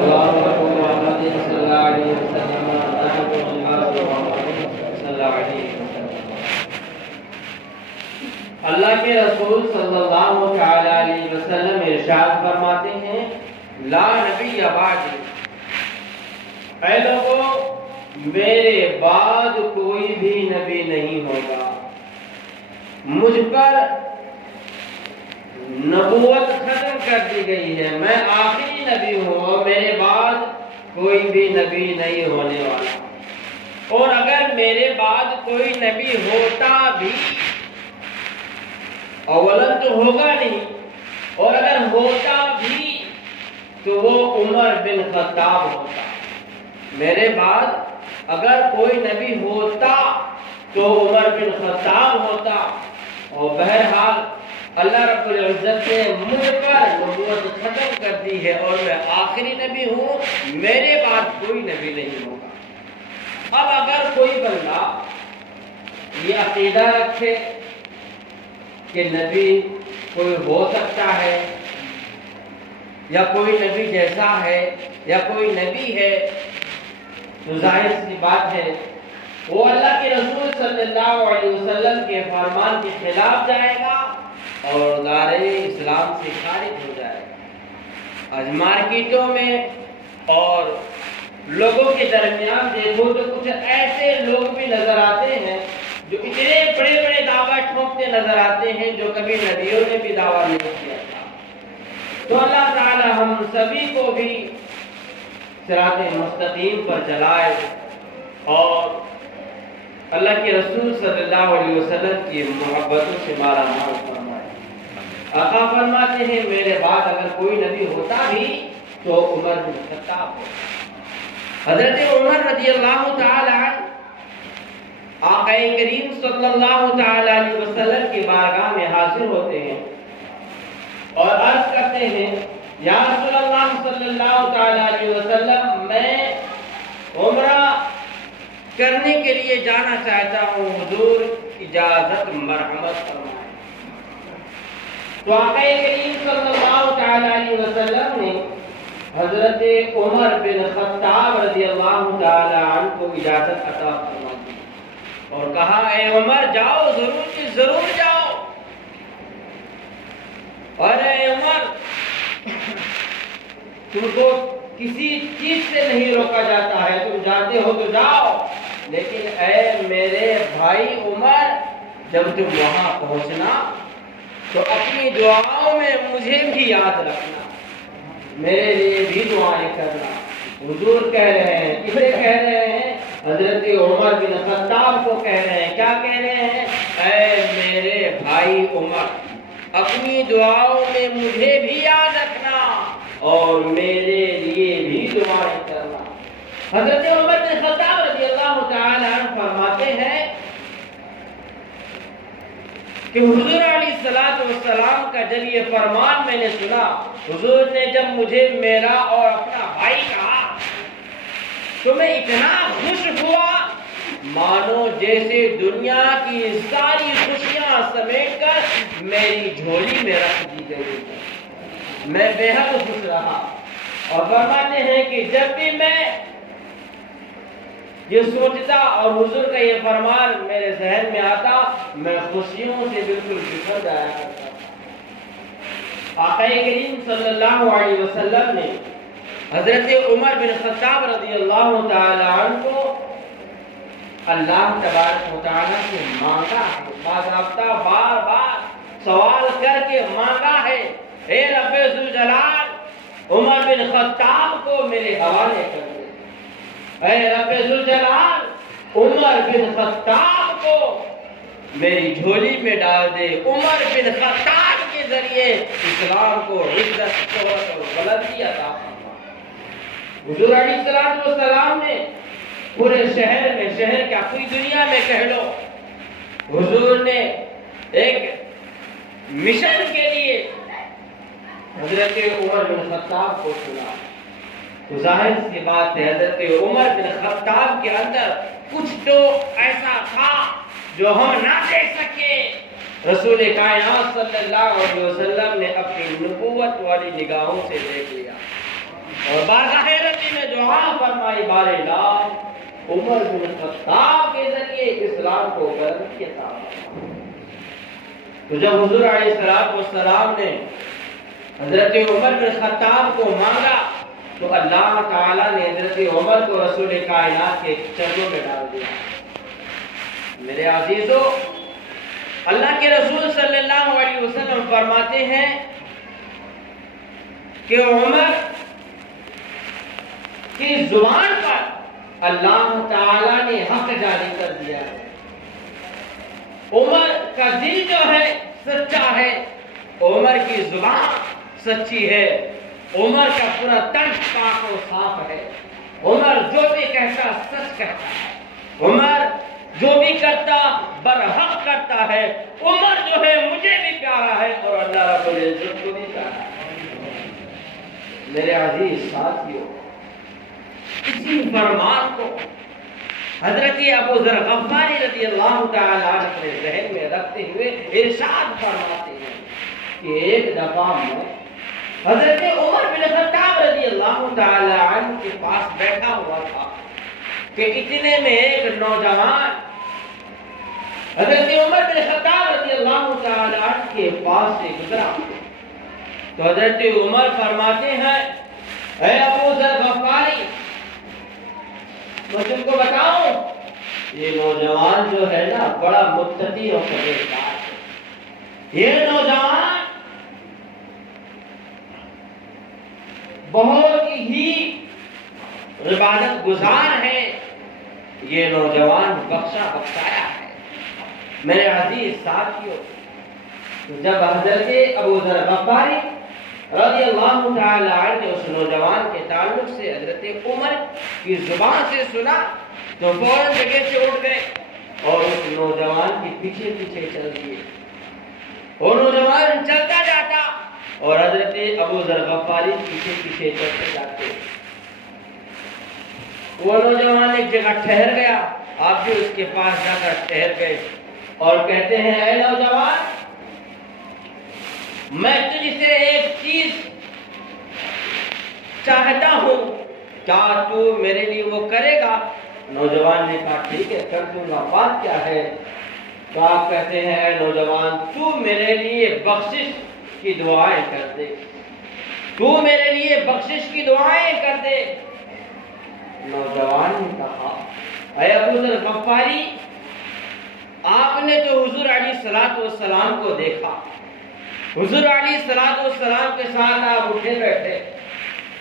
اللهم صل محمد صلی اللہ علیہ وسلم صلی اللہ علیہ وسلم۔ اللہ کے رسول صلی اللہ تعالی علیہ وسلم ارشاد فرماتے ہیں لا نبی بعد، اے لوگوں میرے بعد کوئی بھی نبی نہیں ہوگا، مجھ پر نبوت ختم کر دی گئی ہے، میں آخری نبی ہوں اور میرے بعد کوئی بھی نبی نہیں ہونے والا، اور اگر میرے بعد کوئی نبی ہوتا بھی اولاً تو ہوگا نہیں، اور اگر ہوتا بھی تو وہ عمر بن خطاب ہوتا۔ میرے بعد اگر کوئی نبی ہوتا تو عمر بن خطاب ہوتا، اور بہرحال اللہ رب العزت نے مجھ پر نبوت ختم کر دی ہے اور میں آخری نبی ہوں، میرے بعد کوئی نبی نہیں ہوگا۔ اب اگر کوئی بندہ یہ عقیدہ رکھے کہ نبی کوئی ہو سکتا ہے یا کوئی نبی جیسا ہے یا کوئی نبی ہے، تو ظاہر سی بات ہے وہ اللہ کے رسول صلی اللہ علیہ وسلم کے فرمان کے خلاف جائے گا اور دائرۂ اسلام سے خارج ہو جائے گا۔ آج مارکیٹوں میں اور لوگوں کے درمیان دیکھو تو کچھ ایسے لوگ بھی نظر آتے ہیں جو اتنے بڑے بڑے دعویٰ ٹھوکتے نظر آتے ہیں جو کبھی نبیوں نے بھی دعویٰ نہیں کیا تھا۔ تو اللہ تعالی ہم سبھی کو بھی صراط مستقیم پر چلائے اور اللہ کے رسول صلی اللہ علیہ وسلم کی محبتوں سے مالا مال فرمائے۔ آقا فرماتے ہیں میرے بعد اگر کوئی نبی ہوتا بھی تو عمر بن خطاب ہو۔ حضرت عمر رضی اللہ تعالی عنہ آقا کریم صلی اللہ تعالی علیہ وسلم کی بارگاہ میں حاضر ہوتے ہیں اور عرض کرتے ہیں یا رسول اللہ صلی اللہ تعالی علیہ وسلم میں عمرہ کرنے کے لیے جانا چاہتا ہوں، حضور اجازت مرحمت فرمائیں۔ تو آقا کریم صلی اللہ تعالی علیہ وسلم نے حضرت عمر بن خطاب رضی اللہ تعالی عنہ کو اجازت عطا فرما دی اور کہا اے عمر جاؤ، ضرور کہ ضرور جاؤ، اور اے عمر تم کو کسی چیز سے نہیں روکا جاتا ہے، تم جاتے ہو تو جاؤ، لیکن اے میرے بھائی عمر جب تم وہاں پہنچنا تو اپنی دعاؤں میں مجھے بھی یاد رکھنا، میرے لیے بھی دعائیں کرنا۔ حضور کہہ رہے ہیں، کسے کہہ رہے ہیں؟ حضرت عمر بن خطاب کو کہہ رہے ہیں۔ کیا کہہ رہے ہیں؟ اے میرے بھائی عمر اپنی دعاؤں میں مجھے بھی یاد رکھنا اور میرے لیے بھی دعائیں کرنا۔ حضرت عمر بن خطاب رضی اللہ تعالی عنہ فرماتے ہیں کہ حضور علیہ السلام کا جب یہ فرمان میں نے سنا، حضور نے جب مجھے میرا اور اپنا بھائی کہا تو میں اتنا خوش ہوا مانو جیسے دنیا کی ساری خوشیاں سمیٹ کر میری جھولی میں رکھ دی گئی۔ میں بے حد خوش رہا اور فرماتے ہیں کہ جب بھی میں یہ سوچتا اور حضور کا یہ فرمان میرے ذہن میں آتا، میں خوشیوں سے بالکل بکھر جایا کرتا تھا۔ آقا کریم صلی اللہ علیہ وسلم نے حضرت عمر بن خطاب رضی اللہ تعالی عنہ کو اللہ تبارک و تعالیٰ سے مانگا ہے، باضابطہ بار بار سوال کر کے مانگا ہے، اے رب ذوالجلال عمر بن خطاب کو میرے حوالے کر دے، اے رب ذوالجلال عمر بن خطاب کو میری جھولی میں ڈال دے، عمر بن خطاب کے ذریعے اسلام کو عزت قوت اور بلندی عطا فرما۔ حضور علیہ السلام نے پورے شہر میں، شہر کیا پوری دنیا میں کہہ لو، حضور نے ایک مشن کے لیے حضرت عمر بن خطاب کو چنا۔ تو ظاہر سی بات ہے حضرت عمر بن خطاب کے اندر کچھ تو ایسا تھا جو ہم نہ دیکھ سکے۔ رسول کائنات صلی اللہ علیہ وسلم نے اپنی نبوت والی نگاہوں سے دیکھ لیا اور بارگاہ دعا فرمائی بار الہ عمر بن خطاب کے ذریعے اسلام کو غلبہ کی عطا فرمائی۔ تو جب حضور علیہ السلام نے حضرت عمر بن خطاب کو مانگا تو اللہ تعالیٰ نے حضرت عمر کو رسول کائنات کے چرنوں میں ڈال دیا۔ میرے عزیزو، اللہ کے رسول صلی اللہ علیہ وسلم فرماتے ہیں کہ عمر کی زبان پر اللہ تعالیٰ نے حق جاری کر دیا ہے۔ عمر کا دل جو ہے سچا ہے، عمر کی زبان سچی ہے، عمر کا پورا تن پاک و صاف ہے۔ عمر جو بھی کہتا سچ کہتا ہے، عمر جو بھی کرتا برحق کرتا ہے۔ عمر جو ہے مجھے بھی پیارا ہے اور اللہ رب العزت کو بھی پیارا ہے۔ میرے عزیز ساتھیوں، اسی فرمان کو حضرت ابو ذر غفاری رضی اللہ تعالیٰ عنہ اپنے ذہن میں رکھتے ہوئے ارشاد فرماتے ہیں کہ ایک دفعہ میں حضرت عمر بن خطاب رضی اللہ تعالیٰ عنہ کے پاس بیٹھا ہوا تھا کہ اتنے میں ایک نوجوان حضرت عمر بن خطاب رضی اللہ تعالیٰ عنہ کے پاس سے گزرا تو حضرت عمر فرماتے ہیں، اے ابو ذر غفاری، میں تم کو بتاؤں، یہ نوجوان جو ہے نا بڑا متقی اور پرہیزگار ہے۔ یہ نوجوان بہت ہی عبادت گزار ہے، یہ نوجوان بخشا بخشایا ہے۔ میرے عزیز ساتھیوں، جب حضرت ابو ذر غفاری رضی اللہ تعالی عنہ نے اس نوجوان کے تعلق سے حضرت عمر کی زبان سے سنا تو فوراً جگہ سے اٹھ گئے اور اس نوجوان کے پیچھے پیچھے چل دیے۔ وہ نوجوان چلتا جاتا اور حضرت ابو ذر غفاری پیچھے پیچھے چلتے جاتے۔ وہ نوجوان ایک جگہ ٹھہر گیا، آپ بھی اس کے پاس جا کر ٹھہر گئے اور کہتے ہیں، اے نوجوان، میں تجھ سے ایک چیز چاہتا ہوں، کیا تو میرے لیے وہ کرے گا؟ نوجوان نے کہا ٹھیک ہے کر دوں گا، بات کیا ہے؟ تو آپ کہتے ہیں، اے نوجوان، تو میرے لیے بخشش کی دعائیں کر دے، تو میرے لیے بخشش کی دعائیں کر دے۔ نوجوان نے کہا، اے ابو ذر غفاری، آپ نے تو حضور علیہ السلام کو دیکھا، حضور علیہ السلام کے ساتھ آپ اٹھے بیٹھے،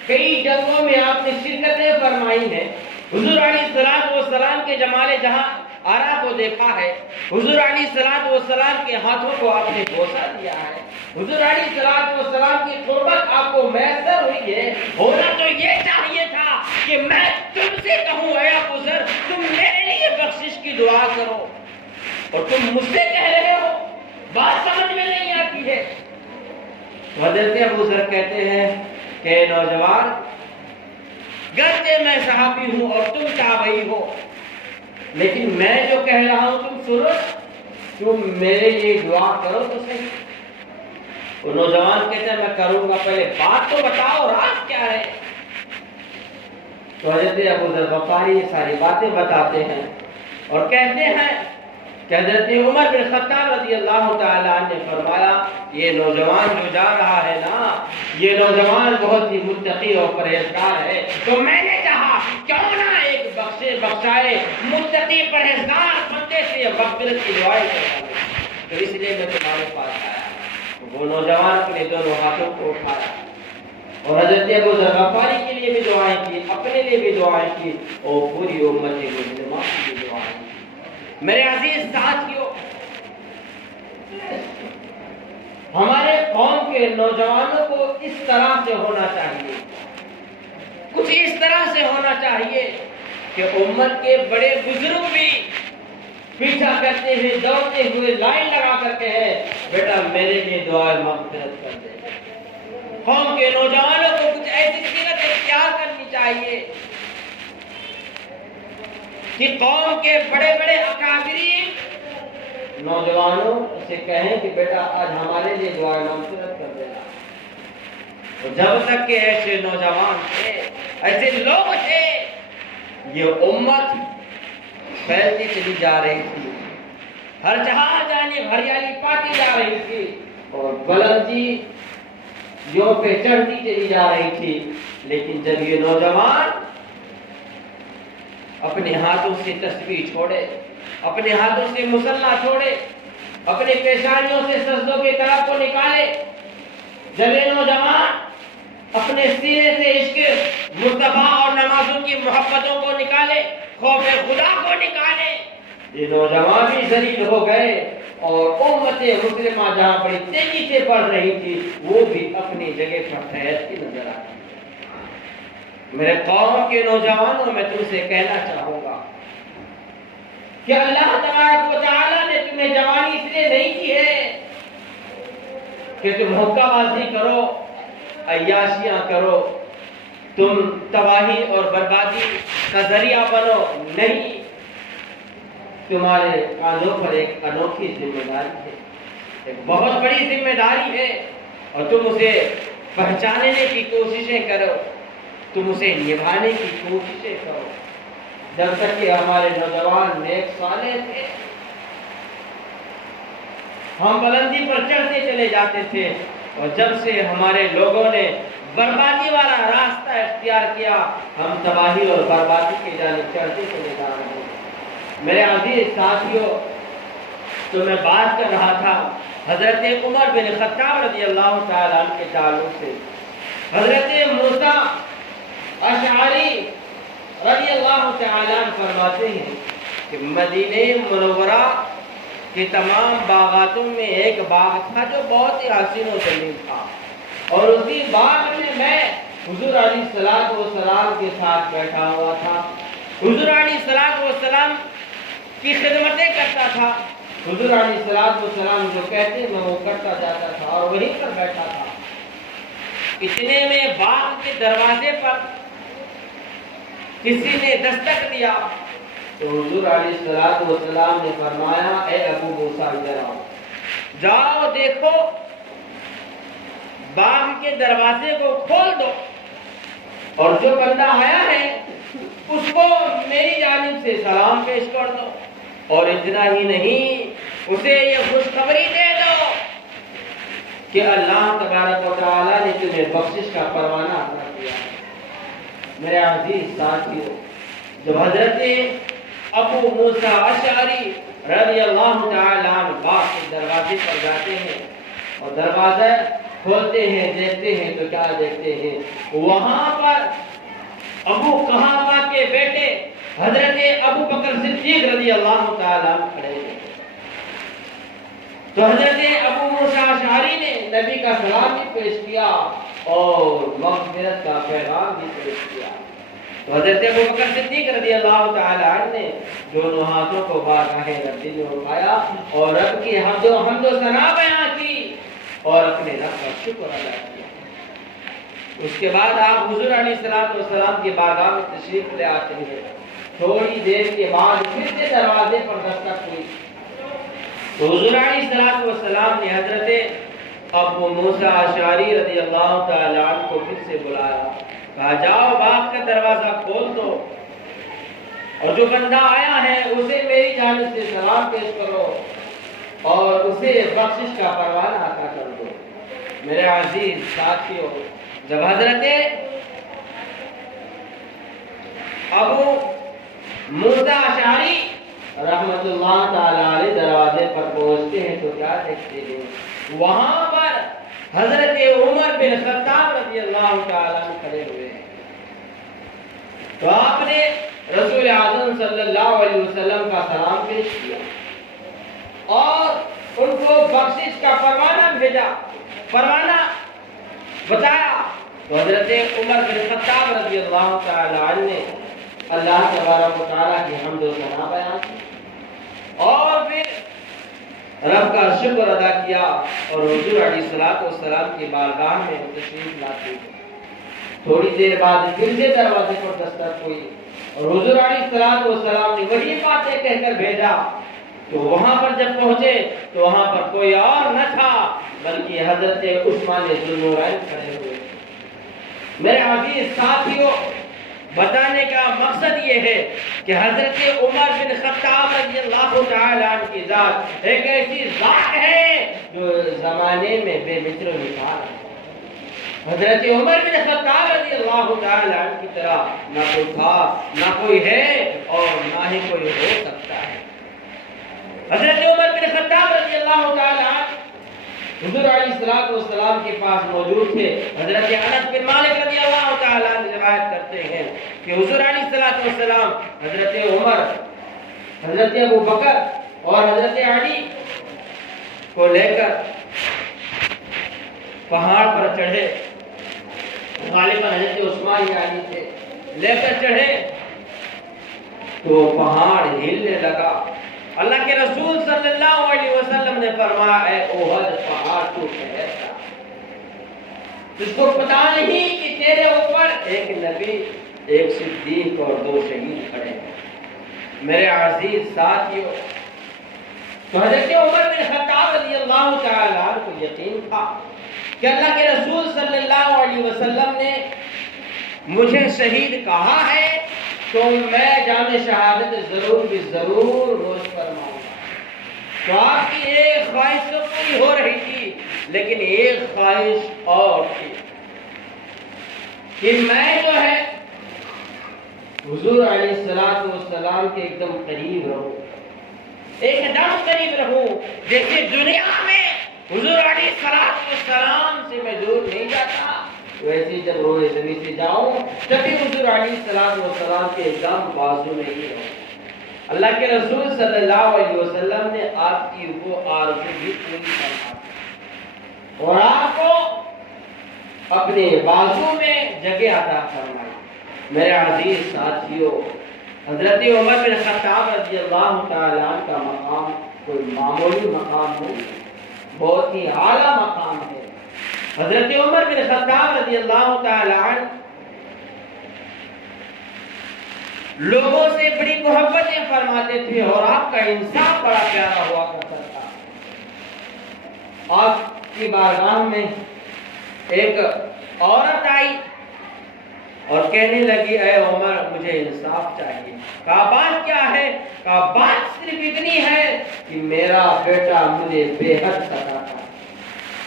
کئی جنگوں میں آپ نے شرکتیں فرمائی ہیں، حضور علیہ السلام کے جمال جہاں آرا کو دیکھا ہے، حضور علیہ السلام کے ہاتھوں کو آپ نے بوسہ دیا ہے، حضور علیہ السلام کی قربت آپ کو میسر ہوئی ہے۔ ہونا تو یہ چاہیے تھا کہ میں تم سے کہوں، اے ابو ذر، تم میرے لیے بخشش کی دعا کرو، اور تم مجھ سے کہہ رہے ہو، بات سمجھ میں نہیں آتی ہے۔ حضرت ابو ذر کہتے ہیں کہ نوجوان، گرچہ میں صحابی ہوں اور تم تابعی ہو، لیکن میں جو کہہ رہا ہوں تم سنو، تم میرے لیے دعا کرو تو صحیح۔ وہ نوجوان کہتے ہیں میں کروں گا، پہلے بات تو بتاؤ، راز کیا ہے؟ تو حضرت ابو ذر غفاری یہ ساری باتیں بتاتے ہیں اور کہتے ہیں کہ حضرت عمر بن خطاب رضی اللہ تعالیٰ عنہ نے فرمایا، یہ نوجوان جو جا رہا ہے نا، یہ نوجوان بہت ہی متقی اور پرہیزگار ہے، تو میں نے کہا کیوں نہ ایک بخشائے متقی پرہیزگار بندے سے مغفرت کی دعائیں کرتا ہوں، تو اس لیے میں تمہارے پاس آیا۔ وہ نوجوان اپنے دونوں ہاتھوں کو اٹھایا اور حضرت ابو ذر غفاری کے لیے بھی دعائیں کی، اپنے لیے بھی دعائیں کی اور پوری امت مسلمہ کی بھی دعائیں کی۔ میرے عزیز ساتھیوں، ہمارے قوم کے نوجوانوں کو اس طرح سے ہونا چاہیے، کچھ اس طرح سے ہونا چاہیے کہ امت کے بڑے بزرگ بھی پیچھا کرتے ہوئے دوڑتے ہوئے لائن لگا کرتے ہیں، بیٹا میرے لیے دعا مغفرت کر دے۔ قوم کے نوجوانوں کو کچھ ایسی سیرت اختیار کرنی چاہیے کہ قوم کے بڑے بڑے اکابرین نوجوانوں سے کہیں کہ بیٹا آج ہمارے لیے دعا مغفرت کر دینا۔ اور جب تک کہ ایسے نوجوان تھے، ایسے لوگ تھے، یہ امت پھیلتی چلی جا رہی تھی، ہر جہاں جانب ہریالی پاتی جا رہی تھی اور بلندی یوں پہ چڑھتی چلی جا رہی تھی۔ لیکن جب یہ نوجوان اپنے ہاتھوں سے تسبیح چھوڑے، اپنے ہاتھوں سے مصلی چھوڑے، اپنے پیشانیوں سے سجدوں کی طرف کو نکالے، جب یہ نوجوان اپنے سینے سے عشق مصطفیٰ اور نمازوں کی محبتوں کو نکالے، خوف خدا کو نکالے، یہ نوجوان بھی ذلیل ہو گئے اور امت مسلمہ جہاں بڑی تیزی سے بڑھ رہی تھی وہ بھی اپنی جگہ پر ٹھہرتی نظر آئی۔ میرے قوم کے نوجوانوں میں تم سے کہنا چاہوں گا کہ اللہ تبارک و تعالیٰ نے تمہیں جوانی اس لیے نہیں کی ہے کہ تم حقہ بازی کرو، عیاشیاں کرو، تم تباہی اور بربادی کا ذریعہ بنو، نہیں، تمہارے کاندھوں پر ایک انوکھی ذمہ داری ہے، ایک بہت بڑی ذمہ داری ہے، اور تم اسے پہچاننے کی کوششیں کرو، تم اسے نبھانے کی کوششیں کرو۔ جب تک کہ ہمارے نوجوان نیک صالح تھے ہم بلندی پر چڑھتے چلے جاتے تھے، اور جب سے ہمارے لوگوں نے بربادی والا راستہ اختیار کیا ہم تباہی اور بربادی کی جانب چڑھتے چلے جا رہے ہیں۔ میرے عزیز ساتھیوں، تو میں بات کر رہا تھا حضرت عمر بن خطاب رضی اللہ تعالیٰ عنہ کے تعلق سے۔ حضرت موسیٰ اشعری رضی اللہ تعالیٰ عنہ فرماتے ہیں کہ مدینہ منورہ کے تمام باغاتوں میں ایک باغ تھا جو بہت ہی حسین و جمیل تھا، اور اسی باغ میں حضور علیہ السلام کے ساتھ بیٹھا ہوا تھا، حضور علیہ السلام کی خدمتیں کرتا تھا، حضور علیہ السلام جو کہتے میں وہ کرتا جاتا تھا اور وہیں پر بیٹھا تھا۔ اتنے میں باغ کے دروازے پر کسی نے دستک دیا تو حضور علیہ السلام نے فرمایا اے ابو موسیٰ ادھر آؤ، جاؤ دیکھو باغ کے دروازے کو کھول دو اور جو بندہ آیا ہے اس کو میری جانب سے سلام پیش کر دو، اور اتنا ہی نہیں اسے یہ خوشخبری دے دو کہ اللہ تبارک و تعالیٰ نے تمہیں بخشش کا پروانہ عطا کیا ہے۔ میرے عزیز ساتھیوں، جب حضرت ابو موسیٰ اشعری رضی اللہ تعالیٰ عنہ باغ کے دروازے پر جاتے ہیں اور دروازہ کھولتے ہیں، دیکھتے ہیں تو کیا دیکھتے ہیں؟ وہاں پر ابو قحافہ کے بیٹے حضرت ابو بکر صدیق رضی اللہ تعالیٰ عنہ کھڑے ہیں۔ تو حضرت ابو موسیٰ اشعری نے نبی کا سلام بھی پیش کیا اور مغفرت کا پیغام بھی پیش کیا۔ تو حضرت ابو بکر صدیق رضی اللہ تعالیٰ عنہ نے دونوں ہاتھوں کو بارگاہ ربی میں اٹھایا اور رب کی حمد و ثنا بیان کی اور اپنے رب کا شکر ادا کیا۔ اس کے بعد آپ حضور علیہ السلام کی بارگاہ میں تشریف لے آتے ہیں۔ تھوڑی دیر کے بعد پھر سے دروازے پر دستک ہوئی تو حضور علیہ السلام نے حضرت ابو موسیٰ اشعری رضی اللہ تعالیٰ عنہ کو پھر سے بلایا، کہا جاؤ باغ کا دروازہ کھول دو اور جو بندہ آیا ہے اسے میری جانب سے سلام پیش کرو اور اسے بخشش کا پروانہ عطا کر دو۔ میرے عزیز ساتھیوں، جب حضرت ابو موسیٰ اشعری رحمت اللہ تعالیٰ علیہ دروازے پر پہنچتے ہیں تو کیا دیکھتے ہیں؟ وہاں پر حضرت عمر بن خطاب رضی اللہ تعالیٰ عنہ کھڑے ہوئے ہیں۔ تو آپ نے رسول اعظم صلی اللہ علیہ وسلم کا سلام پیش کیا اور ان کو بخشش کا پروانہ بھیجا، پروانہ بتایا۔ تو حضرت عمر بن خطاب رضی اللہ تعالیٰ عنہ نے اللہ تبارک و تعالیٰ کی حمد و ثنا بیان کی اور پھر رب کا شکر ادا کیا اور حضور علیہ السلام کی بارگاہ میں تشریف لاتے ہیں۔ تھوڑی دیر بعد پھر سے دروازے پر دستک ہوئی اور حضور علیہ السلام نے وہی باتیں کہہ کر بھیجا۔ تو وہاں پر جب پہنچے تو وہاں پر کوئی اور نہ تھا بلکہ حضرت عثمان ذوالنورین کھڑے ہوئے۔ میرے عزیز ساتھیوں، بتانے کا مقصد یہ ہے کہ حضرت عمر بن خطاب رضی اللہ تعالی عنہ کی ذات ایک ایسی ذات ہے جو زمانے میں بے مثل و مثال ہے۔ حضرت عمر بن خطاب رضی اللہ تعالی عنہ کی طرح نہ کوئی تھا، نہ کوئی ہے، اور نہ ہی کوئی ہو سکتا ہے۔ حضرت عمر بن خطاب رضی اللہ تعالی عنہ حضور علیہ السلام کے پاس موجود تھے۔ حضرت انس بن مالک رضی اللہ تعالی عنہ روایت کرتے ہیں کہ حضور علیہ السلام حضرت عمر، حضرت ابو بکر اور حضرت علی کو لے کر پہاڑ پر چڑھے، غالباً حضرت عثمان یا علی تھے، لے کر چڑھے تو پہاڑ ہلنے لگا۔ اللہ کے رسول صلی اللہ علیہ وسلم نے فرمایا، اے احد پہاڑ تو ٹھہر جا، تجھ کو پتا نہیں کہ تیرے اوپر ایک نبی، ایک صدیق اور 2 شہید کھڑے ہیں۔ میرے عزیز ساتھیوں، تو حضرت عمر بن خطاب رضی اللہ تعالی عنہ کو یقین تھا کہ اللہ کے رسول صلی اللہ علیہ وسلم نے مجھے شہید کہا ہے تو میں جام شہادت ضرور بھی ضرور روز فرماؤں گا۔ تو آپ کی ایک خواہش تو پوری ہو رہی تھی، لیکن ایک خواہش اور تھی کہ میں جو ہے حضور علیہ السلام کے ایک دم قریب رہوں، ایک دم قریب رہوں۔ جیسے دنیا میں حضور علیہ السلام سے میں دور نہیں جاتا، ویسے جب روئے زمین سے جاؤں تبھی حضور علیہ السلام کے ایک دم بازو میں ہی رہوں۔ اللہ کے رسول صلی اللہ علیہ وسلم نے آپ کی وہ آرزو بھی پوری فرما دی اور آپ کو اپنے بازو میں جگہ عطا فرمائی۔ میرے عزیز ساتھیوں، حضرت عمر بن خطاب رضی اللہ تعالی عنہ کا مقام کوئی معمولی مقام نہیں، بہت ہی اعلیٰ مقام ہے۔ حضرت عمر بن خطاب رضی اللہ تعالی عنہ لوگوں سے بڑی محبتیں فرماتے تھے اور آپ کا انصاف بڑا پیارا ہوا کرتا تھا۔ آپ کی بارگاہ میں ایک عورت آئی اور کہنے لگی، اے عمر مجھے انصاف چاہیے۔ کہا بات کیا ہے؟ کہا بات صرف اتنی ہے کہ میرا بیٹا مجھے بے حد ستاتا ہے،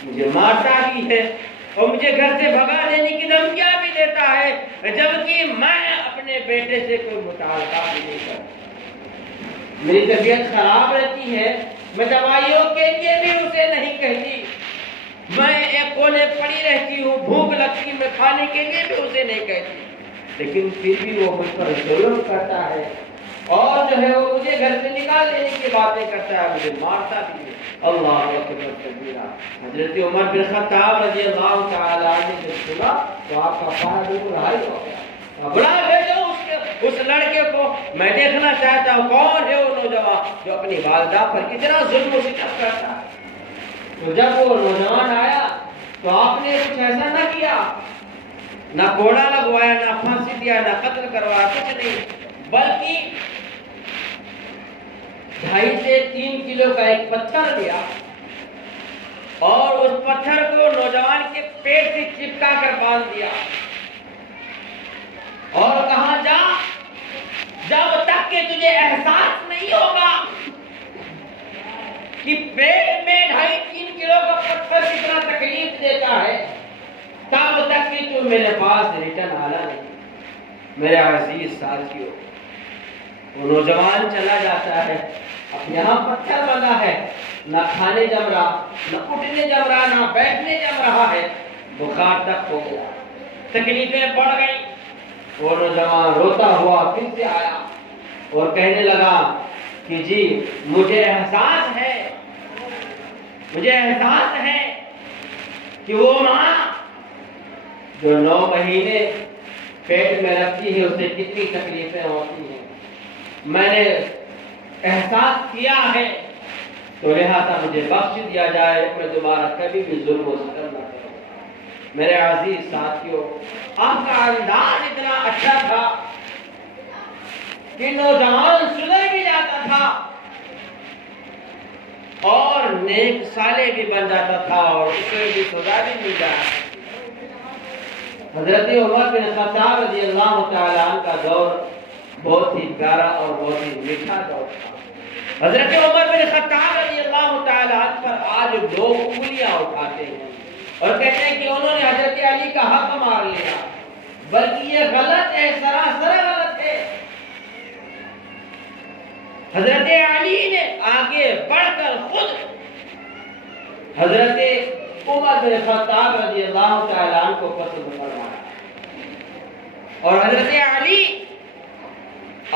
مجھے مارتا بھی ہے اور مجھے گھر سے بھگا دینے کی دھمکیاں بھی دیتا ہے، جبکہ میں اپنے بیٹے سے کوئی مطالبہ بھی نہیں کرتا۔ میری طبیعت خراب رہتی ہے، میں دوائیوں کے لیے بھی اسے نہیں کہتی، میں ایک کونے پڑی رہتی ہوں، بھوک لگتی میں کھانے کے لیے بھی اسے نہیں کہتی، لیکن پھر بھی وہ مجھ پر ظلم کرتا ہے اور جو ہے وہ مجھے گھر سے نکال دینے کی باتیں کرتا ہے، مجھے مارتا بھی ہے۔ اللہ اکبر کبیرہ۔ حضرت عمر بن خطاب رضی اللہ تعالی عنہ نے جب سنا تو آپ کا پایا بالکل ہائی ہو گیا۔ بڑا بھیجو اس لڑکے کو، میں دیکھنا چاہتا ہوں کون ہے وہ نوجوان جو اپنی والدہ پر کتنا ظلم و ستم کرتا ہے۔ تو جب وہ نوجوان آیا تو آپ نے کچھ ایسا نہ کیا، نہ کوڑا لگوایا، نہ پھانسی دیا، نہ قتل کروایا، کچھ نہیں، بلکہ 2.5 سے 3 کلو کا ایک پتھر لیا اور اس پتھر کو نوجوان کے پیٹ سے چپکا کر باندھ دیا اور کہا جا، جب تک کہ تجھے احساس نہیں ہوگا کہ پیٹ میں 2.5-3 کلو کا پتھر کتنا تکلیف دیتا ہے، تب تک کہ تو میرے پاس ریٹرن آنا نہیں۔ میرے عزیز ساتھیوں، وہ نوجوان چلا جاتا ہے، اب یہاں پتھر بنا ہے، نہ کھانے جم رہا، نہ اٹھنے جم رہا، نہ بیٹھنے جم رہا ہے، بخار تک ہو گیا، تکلیفیں بڑھ گئی۔ وہ نوجوان روتا ہوا پھر سے آیا اور کہنے لگا کہ جی مجھے احساس ہے کہ وہ ماں جو 9 مہینے پیٹ میں رکھتی ہے اسے کتنی تکلیفیں ہوتی ہیں، میں نے احساس کیا ہے، تو لہذا مجھے بخش دیا جائے، میں دوبارہ کبھی بھی ظلم و ستم نہ کروں۔ میرے عزیز ساتھیوں، آپ کا انداز اتنا اچھا تھا کہ نوجوان سدھر بھی جاتا تھا اور نیک صالح بھی بن جاتا تھا اور اسے بھی سزا بھی مل جاتی۔ حضرت عمر بن خطاب رضی اللہ تعالیٰ عنہ کا دور بہت ہی پیارا اور بہت ہی میٹھا دور تھا۔ حضرت عمر بن خطاب رضی اللہ تعالیٰ عنہ پر آج لوگ انگلیاں اٹھاتے ہیں اور کہتے ہیں کہ انہوں نے حضرت علی کا حق مار لیا، بلکہ یہ غلط ہے، سراسر غلط ہے۔ حضرت علی نے آگے بڑھ کر خود حضرت عمر بن خطاب رضی اللہ تعالیٰ عنہ کو پسند فرمایا، اور حضرت علی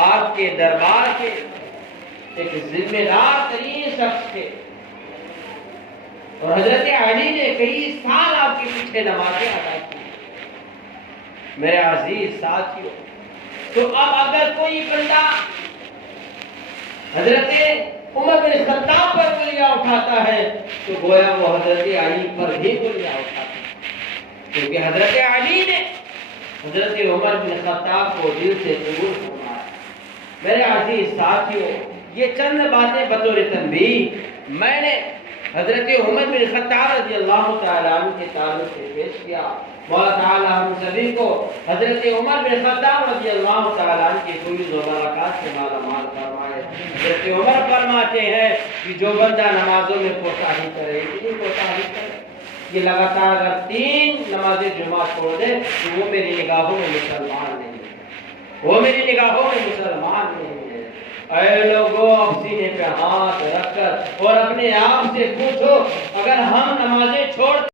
آپ کے دربار کے ایک ذمہ دار ترین شخص تھے، اور حضرت علی نے کئی سال آپ کے پیچھے نمازیں ادا کی۔ میرے عزیز ساتھیوں، تو اب اگر کوئی بندہ حضرت عمر بن خطاب پر انگلیاں اٹھاتا ہے تو گویا وہ حضرت علی پر ہی انگلیاں اٹھاتا ہے، کیونکہ حضرت علی نے حضرت عمر بن خطاب کو دل سے قبول فرمایا۔ میرے عزیز ساتھیوں، یہ چند باتیں بطور تنبیہ میں نے حضرت عمر بن خطاب رضی اللہ تعالیٰ عنہ کے تعلق سے پیش کیا۔ مولا تعالیٰ ہم سبھی کو حضرت عمر بن خطاب رضی اللہ تعالیٰ عنہ کی فیض و برکات سے مالا مال فرمائے۔ حضرت عمر فرماتے ہیں کہ جو بندہ نمازوں میں کوتاہی کرے، اتنی کوتاہی کرے، یہ لگاتار اگر 3 نماز جمعہ چھوڑ دے تو وہ میری نگاہوں میں مسلمان نہیں ہے، وہ میری نگاہوں میں مسلمان نہیں ہے۔ اے لوگوں، اب سینے پہ ہاتھ رکھ کر اور اپنے آپ سے پوچھو، اگر ہم نمازیں چھوڑ